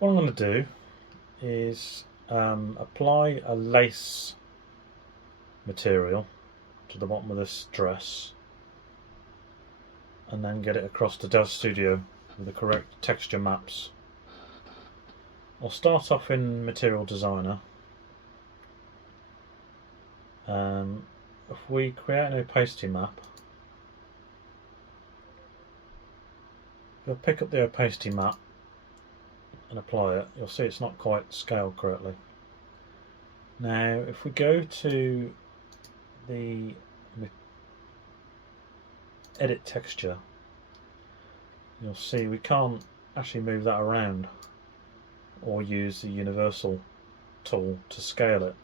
what I'm going to do is apply a lace material to the bottom of this dress and then get it across to Dev Studio with the correct texture maps. I'll start off in Material Designer. If we create an opacity map, you'll pick up the opacity map and apply it. You'll see it's not quite scaled correctly. Now if we go to the edit texture, you'll see we can't actually move that around or use the universal tool to scale it.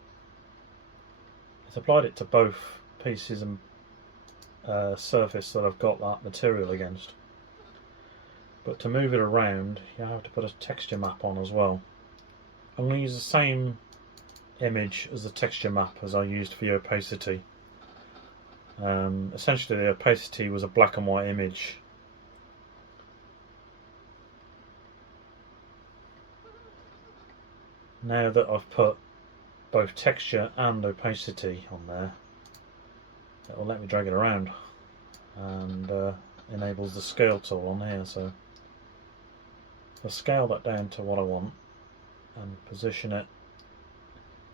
It's applied it to both pieces and surface that I've got that material against. But to move it around, you have to put a texture map on as well. I'm going to use the same image as the texture map as I used for the opacity. Essentially the opacity was a black and white image. Now that I've put both texture and opacity on there, it will let me drag it around and enables the scale tool on here. So I'll scale that down to what I want and position it.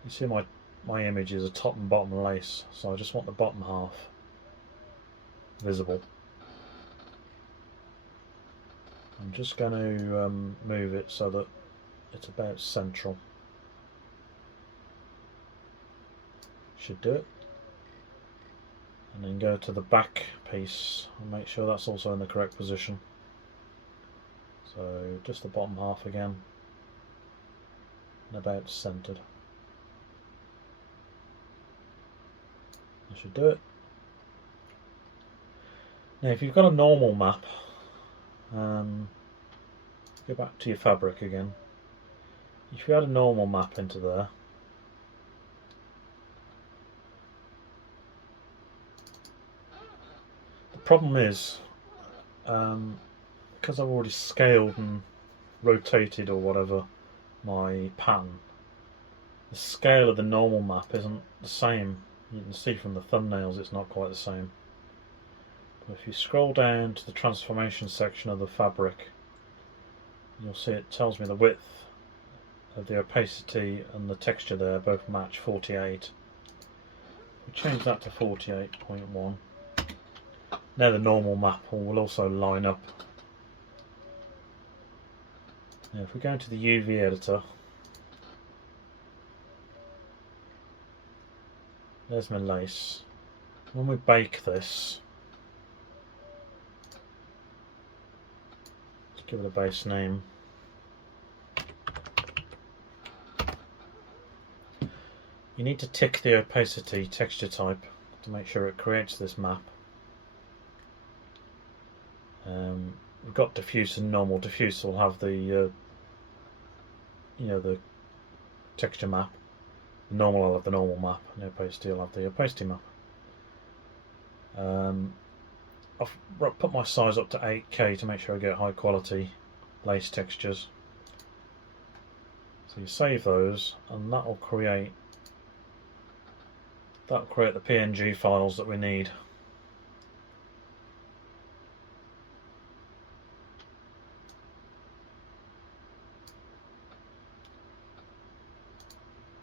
You see my image is a top and bottom lace, so I just want the bottom half visible. I'm just going to move it so that it's about central. Should do it. And then go to the back piece and make sure that's also in the correct position. So just the bottom half again and about centered. That should do it. Now if you've got a normal map, go back to your fabric again. If you add a normal map into there, the problem is because I've already scaled and rotated or whatever my pattern, the scale of the normal map isn't the same. You can see from the thumbnails it's not quite the same. But if you scroll down to the transformation section of the fabric, you'll see it tells me the width of the opacity and the texture there both match 48. We change that to 48.1. Now the normal map will also line up. Now if we go into the UV editor, there's my lace. When we bake this, let's give it a base name. You need to tick the opacity texture type to make sure it creates this map. We've got diffuse and normal. Diffuse will have the the texture map. The normal will have the normal map, and the opacity will have the opacity map. I've put my size up to 8K to make sure I get high quality lace textures. So you save those, and that'll create the PNG files that we need.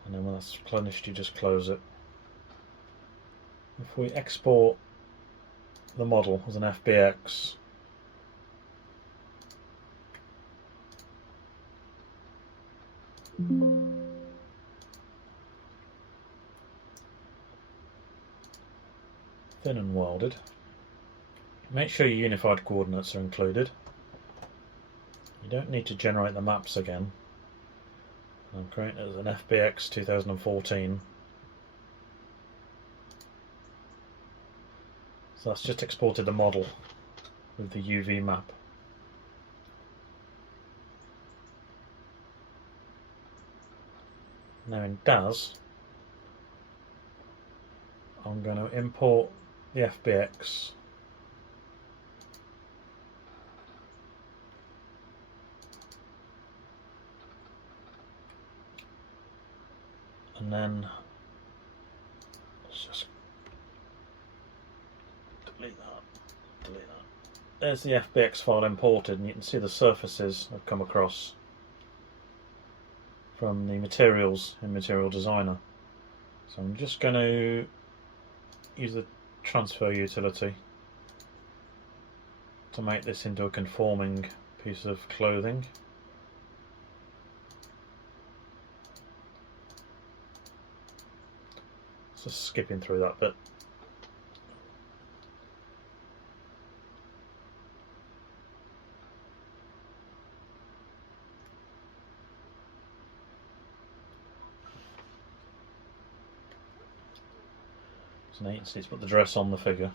And then when that's finished, you just close it. If we export the model as an FBX, thin and welded, make sure your unified coordinates are included. You don't need to generate the maps again. I'm creating it as an FBX 2014. So that's just exported the model with the UV map. Now in DAS, I'm going to import the FBX. And then let's just delete that. There's the FBX file imported, and you can see the surfaces I've come across from the materials in Material Designer. So I'm just going to use the transfer utility to make this into a conforming piece of clothing. Just skipping through that bit. So now you can see it's put the dress on the figure.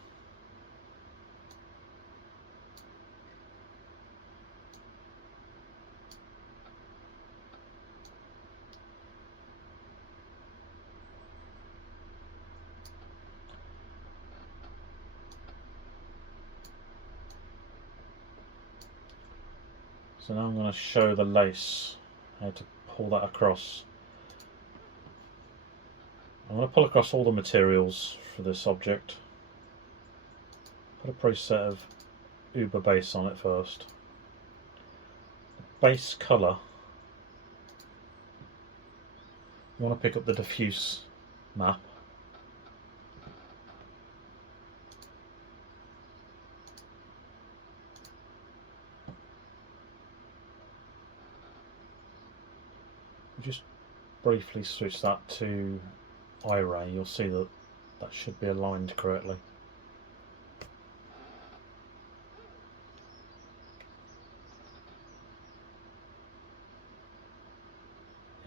So now I'm going to show the lace, how to pull that across. I'm going to pull across all the materials for this object. Put a preset of Uber base on it first. The base colour, you want to pick up the diffuse map. Just briefly switch that to iRay, you'll see that that should be aligned correctly.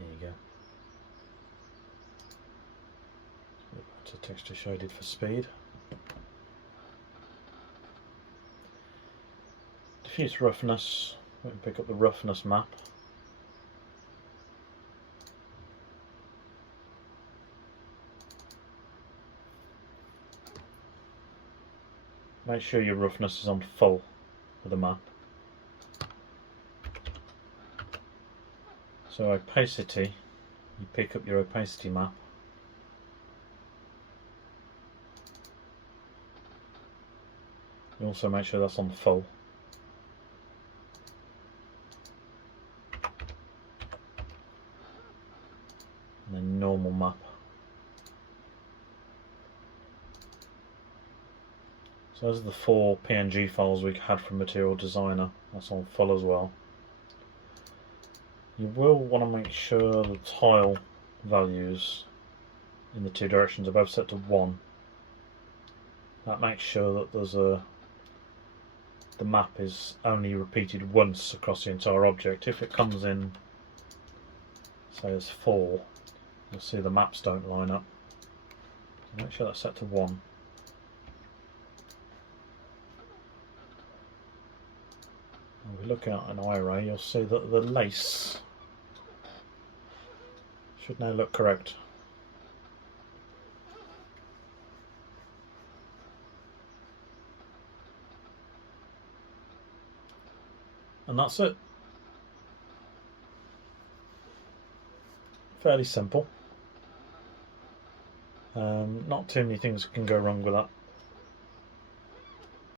There you go. It's a texture shaded for speed. Diffuse roughness, we can pick up the roughness map. Make sure your roughness is on full for the map. So opacity, you pick up your opacity map. You also make sure that's on full. And then normal map. So those are the 4 PNG files we had from Material Designer. That's on full as well. You will want to make sure the tile values in the 2 directions are both set to 1. That makes sure that the map is only repeated once across the entire object. If it comes in, say, as 4, you'll see the maps don't line up. So make sure that's set to 1. If we look at an iRay, you'll see that the lace should now look correct. And that's it. Fairly simple. Not too many things can go wrong with that.